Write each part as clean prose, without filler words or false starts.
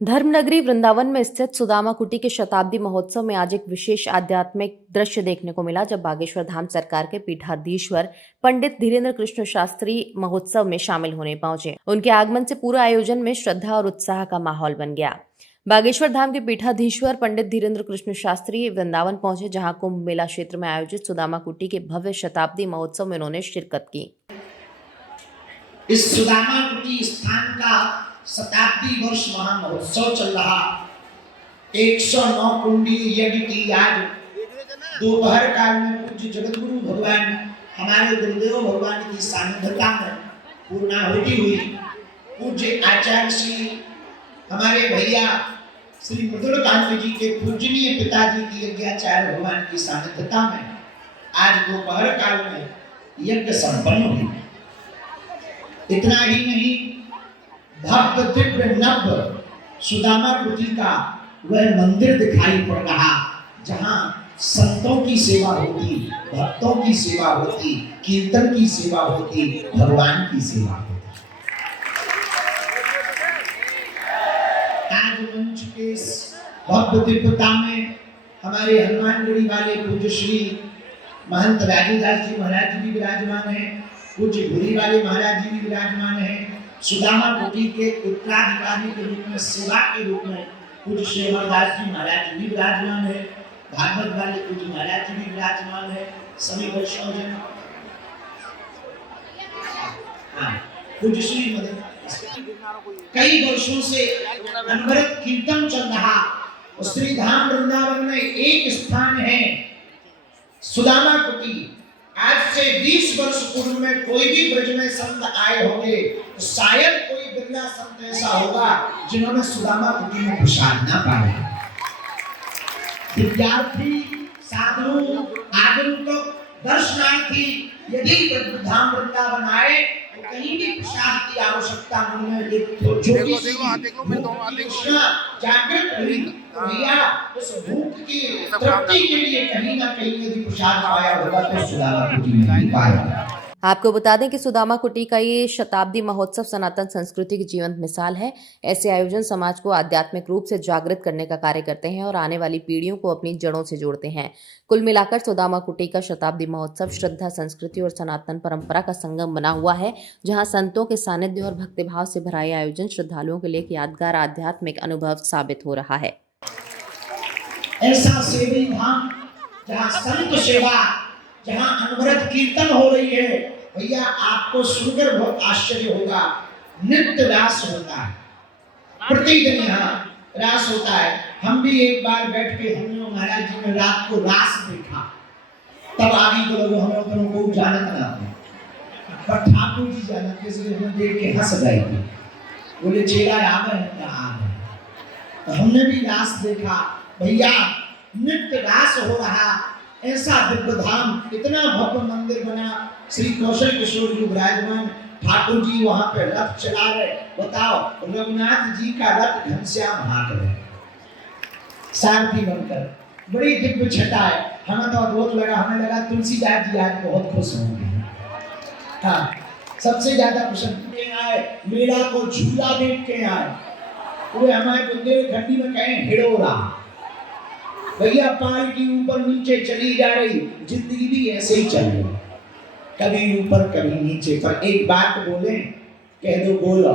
धर्मनगरी वृंदावन में स्थित सुदामा कुटी के शताब्दी महोत्सव में आज एक विशेष आध्यात्मिक दृश्य देखने को मिला जब बागेश्वर धाम सरकार के पीठाधीश्वर पंडित धीरेन्द्र कृष्ण शास्त्री महोत्सव में शामिल होने पहुंचे। उनके आगमन से पूरा आयोजन में श्रद्धा और उत्साह का माहौल बन गया। बागेश्वर धाम के पीठाधीश्वर पंडित धीरेन्द्र कृष्ण शास्त्री वृंदावन पहुंचे, जहां कुंभ मेला क्षेत्र में आयोजित सुदामा कुटी के भव्य शताब्दी महोत्सव में उन्होंने शिरकत की। इस सुदामा कुटी स्थान का शताब्दी वर्ष महामहोत्सव चल रहा। 109 कुंडी यज्ञ की आज दोपहर काल में पूज्य जगतगुरु भगवान हमारे गुरुदेव भगवान की सानिध्यता में पूर्णाहुति हुई। पूज्य आचार्य श्री हमारे भैया श्री मृदुलकांत जी के पूजनीय पिताजी की यज्ञाचार्य भगवान की सानिध्यता में आज दोपहर काल में यज्ञ संपन्न हुई। इतना ही नहीं, भव्य दिव्य नव्य सुदामा कुटी का वह मंदिर दिखाई पड़ रहा जहां संतों की सेवा होती, भक्तों की सेवा होती, कीर्तन की सेवा होती, भगवान की सेवा होती। आज मंच के भव्य दिव्यता में हमारे हनुमानगढ़ी वाले पूज्य श्री महंत राजूदास जी महाराज जी भी विराजमान है, पूज्य भूरी वाले महाराज जी भी विराजमान है। सुदामा कुटी के उत्तराधिकारी के रूप में, सेवा के रूप में पूज्य श्री अमरदास जी महाराज जी भी विराजमान है। भागवत वाले पूज्य महाराज जी भी विराजमान है। सभी वैष्णवजन, पूज्य श्री मदन। कई वर्षों से अनवरत कीर्तन चल रहा। श्री धाम वृंदावन में एक स्थान है सुदामा कुटी। आज से 20 वर्ष पूर्व में कोई भी ब्रज में संत आए होंगे तो शायद कोई बिरला संत ऐसा होगा जिन्होंने सुदामा कुटी में प्रसाद ना पाया। विद्यार्थी, साधु, आगंतुक, दर्शनार्थी यदि धाम वृंदावन आए तो कहीं भी प्रसाद की आवश्यकता नहीं है। जागृत हुई भैया उस भूख की तृप्ति के लिए कहीं ना कहीं यदि प्रसाद पाया होगा तो सुदामा कुटी में पाया। आपको बता दें कि सुदामा कुटी का ये शताब्दी महोत्सव सनातन संस्कृति की जीवंत मिसाल है। ऐसे आयोजन समाज को आध्यात्मिक रूप से जागृत करने का कार्य करते हैं और आने वाली पीढ़ियों को अपनी जड़ों से जोड़ते हैं। कुल मिलाकर सुदामा कुटी का शताब्दी महोत्सव श्रद्धा, संस्कृति और सनातन परंपरा का संगम बना हुआ है, जहाँ संतों के सानिध्य और भक्तिभाव से भरा यह आयोजन श्रद्धालुओं के लिए एक यादगार आध्यात्मिक अनुभव साबित हो रहा है। ऐसा सेवी धाम जहाँ संत सेवा, जहाँ अनवरत कीर्तन हो रही है, भैया आपको सुनकर बहुत आश्चर्य होगा। नित्य रास होता है, प्रतिदिन यहाँ रास होता है। हम भी एक बार बैठ के हमने महाराज जी ने रात को रास देखा, तब आगे के लोग हम अपनों को जानत ना थे, पर ठाकुर जी जानत थे, इसलिए हमने देख के हंस गए थे। बोले चेला आ गए हैं क्या? आ गए। तो हमने भी रास देखा। भैया नित्य रास हो रहा। ऐसा दिव्य धाम, इतना भव्य मंदिर बना। श्री कौशल किशोर जी विराजमान, ठाकुर जी वहां पे रथ चला रहे। बताओ, रघुनाथ जी का रथ घनश्याम हाँक रहे, सारथी बनकर। बड़ी दिव्य छटा है। हमें तो अद्भुत लगा। हमें लगा तुलसीदास जी आज बहुत खुश होंगे। हाँ, सबसे ज्यादा पसंद के आए, मेला को झूला देख के आए। वो हमारे बुंदेलखंडी में कहें हिड़ोरा। भैया पाल की ऊपर नीचे चली जा रही, जिंदगी भी ऐसे ही चल रही, कभी ऊपर कभी नीचे। पर एक बात बोले, कह दो, बोलो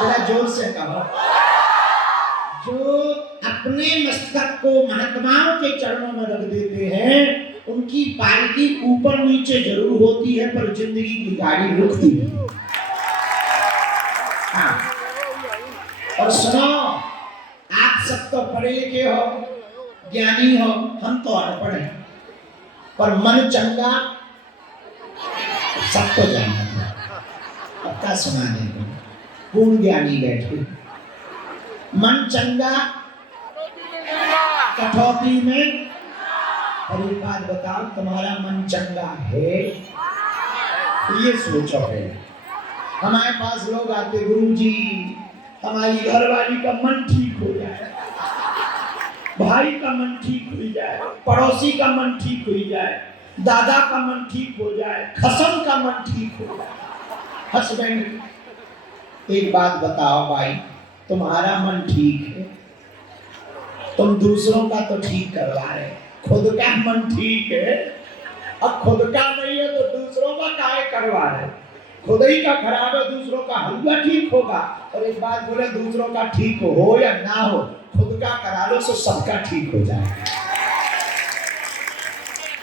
जरा जोर से कहो। जो अपने मस्तक को महात्माओं के चरणों में रख देते हैं, उनकी पालकी ऊपर नीचे जरूर होती है पर जिंदगी की गाड़ी रुकती है। हाँ। और सुनो, आप सब तो पढ़े लिखे हो, ज्ञानी हो, हम तो अनपढ़ हैं, पर मन चंगा सबको जानना था। पक्का सुना देगा, पूर्ण ज्ञानी बैठे। मन चंगा कटौती में। और एक बात बताओ, तुम्हारा मन चंगा है? ये सोचो है। हमारे पास लोग आते, गुरुजी हमारी घरवाली का मन ठीक हो जाए, भाई का मन ठीक हो जाए, पड़ोसी का मन ठीक हो जाए, दादा का मन ठीक हो जाए, खसम का मन ठीक हो जाए, हस्बैंड। एक बात बताओ भाई, तुम्हारा मन ठीक है, तुम दूसरों का तो ठीक करवा रहे, खुद का मन ठीक है, अब खुद का नहीं है तो दूसरों का काहे करवा रहे। खुद ही का खराब है, दूसरों का हलवा ठीक होगा। और एक बात बोले, दूसरों का ठीक हो या ना हो, खुद का करा लो तो सबका ठीक हो जाएगा।